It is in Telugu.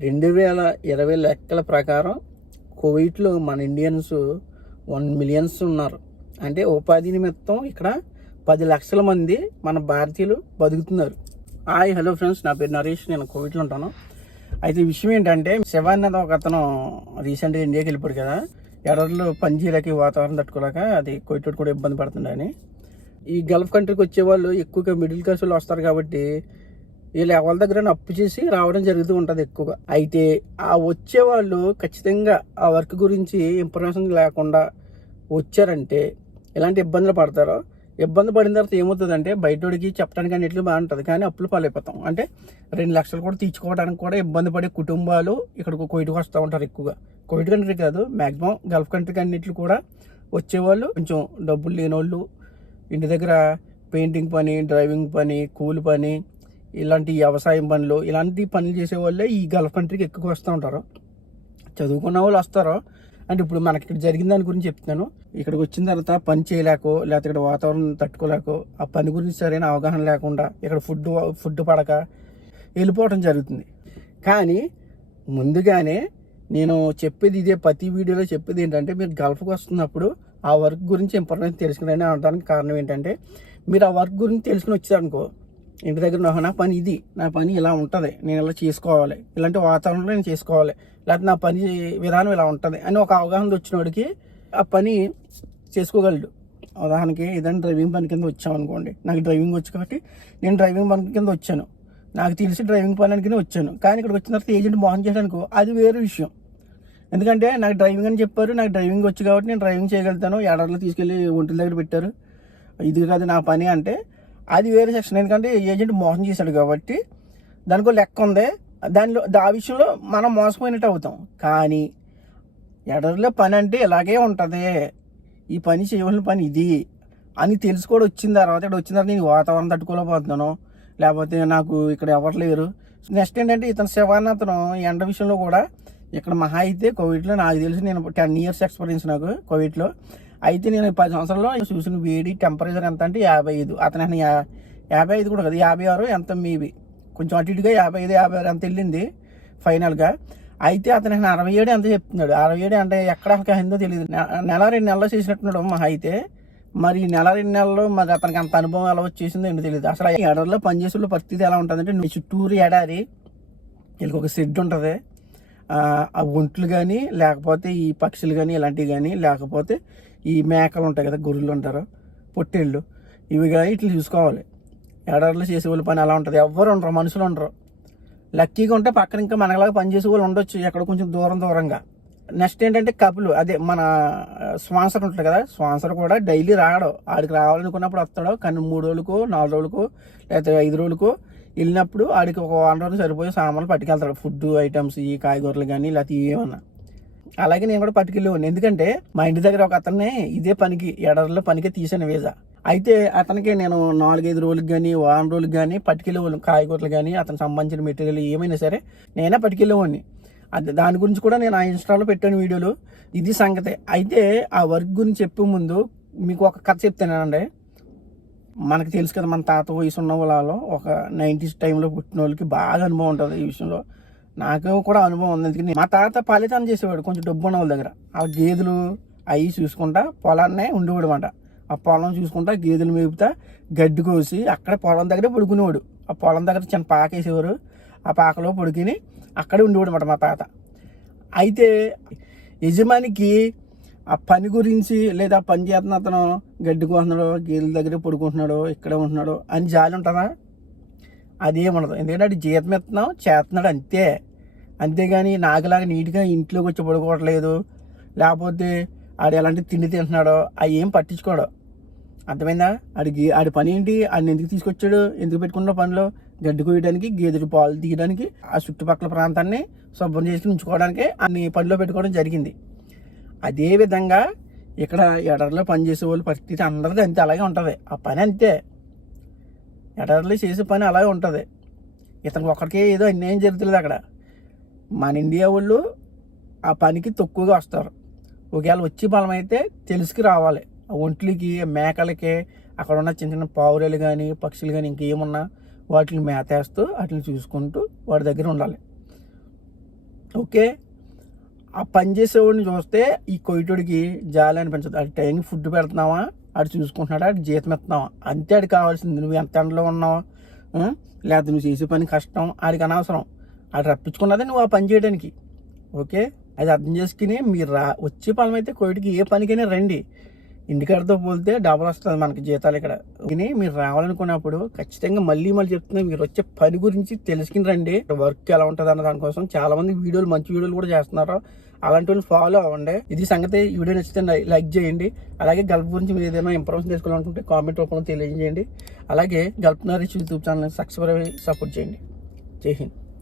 రెండు వేల ఇరవై లెక్కల ప్రకారం కువైట్లో మన ఇండియన్స్ వన్ మిలియన్స్ ఉన్నారు. అంటే ఉపాధి నిమిత్తం ఇక్కడ పది లక్షల మంది మన భారతీయులు బతుకుతున్నారు. Hi hello friends. నా పేరు నరేష్. నేను కోవిడ్లో ఉంటాను. అయితే విషయం ఏంటంటే శివాన్ అనే ఒక అతను రీసెంట్గా ఇండియాకి వెళ్ళిపోయాడు కదా. ఎడర్లు పంజీలకి వాతావరణం తట్టుకోలేక అది కొయిటోడు కూడా ఇబ్బంది పడుతుండని ఈ గల్ఫ్ కంట్రీకి వచ్చే వాళ్ళు ఎక్కువగా మిడిల్ క్లాస్ వాళ్ళు వస్తారు కాబట్టి వీళ్ళు ఎవరి దగ్గర అప్పు చేసి రావడం జరుగుతూ ఉంటుంది ఎక్కువగా. అయితే ఆ వచ్చే వాళ్ళు ఖచ్చితంగా ఆ వర్క్ గురించి ఇన్ఫర్మేషన్ లేకుండా వచ్చారంటే ఎలాంటి ఇబ్బందులు పడతారో ఇబ్బంది పడిన తర్వాత ఏమవుతుందంటే బయటోడికి చెప్పడానికి అన్నిట్లు బాగుంటుంది కానీ అప్పులు పాలైపోతాం. అంటే రెండు లక్షలు కూడా తీర్చుకోవడానికి కూడా ఇబ్బంది పడే కుటుంబాలు ఇక్కడికి కోయిట్కి వస్తూ ఉంటారు ఎక్కువగా. కోయిట్ కంట్రీ కాదు మ్యాక్సిమం గల్ఫ్ కంట్రీకి అన్నిట్లు కూడా వచ్చేవాళ్ళు కొంచెం డబ్బులు లేని వాళ్ళు ఇంటి దగ్గర పెయింటింగ్ పని డ్రైవింగ్ పని కూలి పని ఇలాంటి వ్యవసాయం పనులు ఇలాంటి పనులు చేసే వాళ్ళే ఈ గల్ఫ్ కంట్రీకి ఎక్కువ వస్తూ ఉంటారు. చదువుకున్న వాళ్ళు వస్తారు? అంటే ఇప్పుడు మనకి ఇక్కడ జరిగిన దాని గురించి చెప్తున్నాను. ఇక్కడికి వచ్చిన తర్వాత పని చేయలేకో లేకపోతే ఇక్కడ వాతావరణం తట్టుకోలేకో ఆ పని గురించి సరైన అవగాహన లేకుండా ఇక్కడ ఫుడ్ ఫుడ్ పడక వెళ్ళిపోవటం జరుగుతుంది. కానీ ముందుగానే నేను చెప్పేది ఇదే ప్రతి వీడియోలో చెప్పేది ఏంటంటే మీరు గల్ఫ్కి వస్తున్నప్పుడు ఆ వర్క్ గురించి ఇన్ఫర్మేషన్ తెలుసుకుని అనడానికి కారణం ఏంటంటే మీరు ఆ వర్క్ గురించి తెలుసుకుని వచ్చారనుకో ఇంటి దగ్గర నా- పని ఇది నా పని ఇలా ఉంటుంది నేను ఇలా చేసుకోవాలి ఇలాంటి వాతావరణంలో నేను చేసుకోవాలి లేకపోతే నా పని విధానం ఇలా ఉంటుంది అని ఒక అవగాహన వచ్చినోడికి ఆ పని చేసుకోగలడు. ఉదాహరణకి ఏదైనా డ్రైవింగ్ పని కింద వచ్చామనుకోండి నాకు డ్రైవింగ్ వచ్చు కాబట్టి నేను డ్రైవింగ్ పని కింద వచ్చాను. నాకు తెలిసి డ్రైవింగ్ పని కింద వచ్చాను. కానీ ఇక్కడికి వచ్చిన తర్వాత ఏజెంట్ మోహన్ చేయడానికి అది వేరే విషయం. ఎందుకంటే నాకు డ్రైవింగ్ అని చెప్పారు నాకు డ్రైవింగ్ వచ్చు కాబట్టి నేను డ్రైవింగ్ చేయగలుగుతాను. ఎడర్లో తీసుకెళ్ళి ఒంటిల దగ్గర పెట్టారు. ఇది కాదు నా పని అంటే అది వేరే సెక్షన్ ఎందుకంటే ఏజెంట్ మోసం చేశాడు కాబట్టి దానికో లెక్క ఉంది. దానిలో ఆ విషయంలో మనం మోసపోయినట్టు అవుతాం. కానీ ఎడర్లో పని అంటే ఇలాగే ఉంటుంది. ఈ పని చేయవలసిన పని ఇది అని తెలుసుకోవడం వచ్చిన తర్వాత ఇక్కడ వచ్చిన తర్వాత నేను ఈ వాతావరణం తట్టుకోలేకపోతున్నాను. లేకపోతే నాకు ఇక్కడ ఎవరు లేరు. నెక్స్ట్ ఏంటంటే ఇతను శివాన్ అతను ఎండ విషయంలో కూడా ఇక్కడ మహా అయితే కోవిడ్లో నాకు తెలిసి. నేను టెన్ ఇయర్స్ ఎక్స్పీరియన్స్ నాకు కోవిడ్లో. అయితే నేను పది సంవత్సరాల్లో చూసిన వేడి టెంపరేచర్ ఎంత అంటే యాభై ఐదు. అతను యా- యాభై ఐదు కూడా కదా యాభై ఆరు ఎంత మేబీ. కొంచెం అటు ఇటుగా యాభై ఐదు యాభై ఆరు ఎంత వెళ్ళింది ఫైనల్గా. అయితే అతను అరవై ఏడు ఎంత చెప్తున్నాడు? అరవై ఏడు అంటే ఎక్కడ అయిందో తెలియదు నెల రెండు నెలలు చేసినట్టున్నాడు మహా అయితే. మరి నెల రెండు నెలల్లో మరి అతనికి అంత అనుభవం ఎలా వచ్చేసిందో ఏంటో తెలియదు అసలు ఈ ఎడర్లో పనిచేసే పరిస్థితి ఎలా ఉంటుందంటే నువ్వు చుట్టూరు ఎడారి వీళ్ళకి ఒక షెడ్ ఉంటుంది. ఆ ఒంట్లు కానీ లేకపోతే ఈ పక్షులు కానీ ఇలాంటివి కానీ లేకపోతే ఈ మేకలు ఉంటాయి కదా గొర్రెలు ఉంటారు పొట్టేళ్ళు ఇవి కానీ ఇట్లా చూసుకోవాలి. ఎడారిలో చేసేవాళ్ళ పని అలా ఉంటుంది. ఎవ్వరు ఉండరు మనుషులు ఉండరు. లక్కీగా ఉంటే పక్కన ఇంకా మనలాగా పనిచేసే వాళ్ళు ఉండొచ్చు ఎక్కడ కొంచెం దూరం దూరంగా. నెక్స్ట్ ఏంటంటే కపులు అదే మన స్పాన్సర్ ఉంటాడు కదా స్పాన్సర్ కూడా డైలీ రాడు. ఆడికి రావాలనుకున్నప్పుడు వస్తాడు. కానీ మూడు రోజులకు నాలుగు రోజులకు లేకపోతే ఐదు రోజులకు వెళ్ళినప్పుడు ఆడికి ఒక వారం రోజులు సరిపోయే సామాన్లు పట్టుకెళ్తాడు. ఫుడ్ ఐటమ్స్ ఈ కాయగూరలు కానీ లేకపోతే ఏమన్నా అలాగే నేను కూడా పట్టుకెళ్ళేవాడిని. ఎందుకంటే మా ఇంటి దగ్గర ఒక అతన్ని ఇదే పనికి ఎడర్లో పనికి తీసాను వీసా. అయితే అతనికి నేను నాలుగైదు రోజులకు కానీ వారం రోజులకు కానీ పట్టుకెళ్ళేవాళ్ళం. కాయగూరలు కానీ అతనికి సంబంధించిన మెటీరియల్ ఏమైనా సరే నేనే పట్టుకెళ్ళేవాడిని. అది దాని గురించి కూడా నేను ఆ ఇన్స్టాలో పెట్టాను వీడియోలు. ఇది సంగతే. అయితే ఆ వర్క్ గురించి చెప్పే ముందు మీకు ఒక కథ చెప్తానండి. మనకు తెలుసు కదా మన తాత వయసు ఉన్న వాళ్ళలో ఒక నైంటీస్ టైంలో పుట్టిన వాళ్ళకి బాగా అనుభవం ఉంటుంది ఈ విషయంలో. నాకు కూడా అనుభవం ఉంది. ఎందుకంటే మా తాత పాలితానం చేసేవాడు. కొంచెం డబ్బు ఉన్న వాళ్ళ దగ్గర. ఆ గేదెలు అవి చూసుకుంటా పొలాన్నే ఉండేవాడు అనమాట ఆ పొలం చూసుకుంటా గేదెలు మేపుతా గడ్డి కోసి అక్కడ పొలం దగ్గర పడుకునేవాడు. ఆ పొలం దగ్గర చిన్న పాక వేసేవారు. ఆ పాకలో పడుకుని అక్కడే ఉండేవాడు అనమాట మా తాత. అయితే యజమానికి ఆ పని గురించి లేదా పని చేస్తున్న అతను గడ్డి కోస్తున్నాడో గేదెల దగ్గర పడుకుంటున్నాడో ఇక్కడే ఉంటున్నాడో అని జాలి ఉంటుందా? అదేం ఉండదు ఎందుకంటే అది జీతం ఇస్తున్నాం చేస్తున్నాడు అంతే. అంతేగాని నాకులాగా నీట్గా ఇంట్లోకి వచ్చి పడుకోవట్లేదు. లేకపోతే ఆడు ఎలాంటి తిండి తింటున్నాడో అవి ఏం పట్టించుకోడు. అర్థమైందా? ఆడికి ఆడి పని ఏంటి? ఆడిని ఎందుకు తీసుకొచ్చాడు? ఎందుకు పెట్టుకున్న పనిలో? గడ్డి కోయడానికి గేదెలు పాలు తీయడానికి ఆ చుట్టుపక్కల ప్రాంతాన్ని శుభ్రం చేసి ఉంచుకోవడానికి అన్ని పనిలో పెట్టుకోవడం జరిగింది. అదే విధంగా ఇక్కడ ఎడర్లో పనిచేసే వాళ్ళు పరిస్థితి అందరిది అంతే అలాగే ఉంటుంది. ఆ పని అంతే. ఎటర్లీ చేసే పని అలాగే ఉంటుంది. ఇతనికి ఒక్కడికే ఏదో అన్యాయం జరుగుతుంది అక్కడ. మన ఇండియా వాళ్ళు ఆ పనికి తక్కువగా వస్తారు. ఒకవేళ వచ్చి బలమైతే తెలుసుకు రావాలి. ఆ ఒంట్లకి మేకలకి అక్కడ ఉన్న చిన్న చిన్న పావురాలు కానీ పక్షులు కానీ ఇంకేమున్నా వాటిని మేతేస్తూ వాటిని చూసుకుంటూ వాడి దగ్గర ఉండాలి. ఓకే? ఆ పని చేసేవాడిని చూస్తే ఈ కొయ్యటోడికి జాలి అనిపించదు. ఆ టైంకి ఫుడ్ పెడుతున్నావా ఆడు చూసుకుంటున్నాడు ఆడు జీతం ఇస్తున్నావు. అంతే ఆడికి కావాల్సింది నువ్వు ఎంత ఎండలో ఉన్నావు లేకపోతే నువ్వు చేసే పని కష్టం ఆడికి అనవసరం. ఆడు రప్పించుకున్నదే నువ్వు ఆ పని చేయడానికి. ఓకే? అది అర్థం చేసుకుని మీరు రా వచ్చే పని అయితే కోవిడ్కి ఏ పనికైనా రండి. ఇంటికాడతో పోలితే డబల్ వస్తుంది మనకి జీతాలు ఇక్కడ. కానీ మీరు రావాలనుకున్నప్పుడు ఖచ్చితంగా మళ్ళీ మళ్ళీ చెప్తున్నా మీరు వచ్చే పని గురించి తెలుసుకుని రండి. వర్క్ ఎలా ఉంటుంది అన్న దానికోసం చాలా మంది వీడియోలు మంచి వీడియోలు కూడా చేస్తున్నారు. అలాంటి ఫాలో అవ్వండి. ఇది సంగతి ఈ వీడియో నచ్చితే లైక్ చేయండి. అలాగే గల్ఫ్ గురించి మీరు ఏదైనా ఇన్ఫర్మేషన్ తెలుసుకోవాలనుకుంటే కామెంట్ రూపంలో తెలియజేయండి. అలాగే Gulf Naresh YouTube channel subscribe support చేయండి. జై హింద్.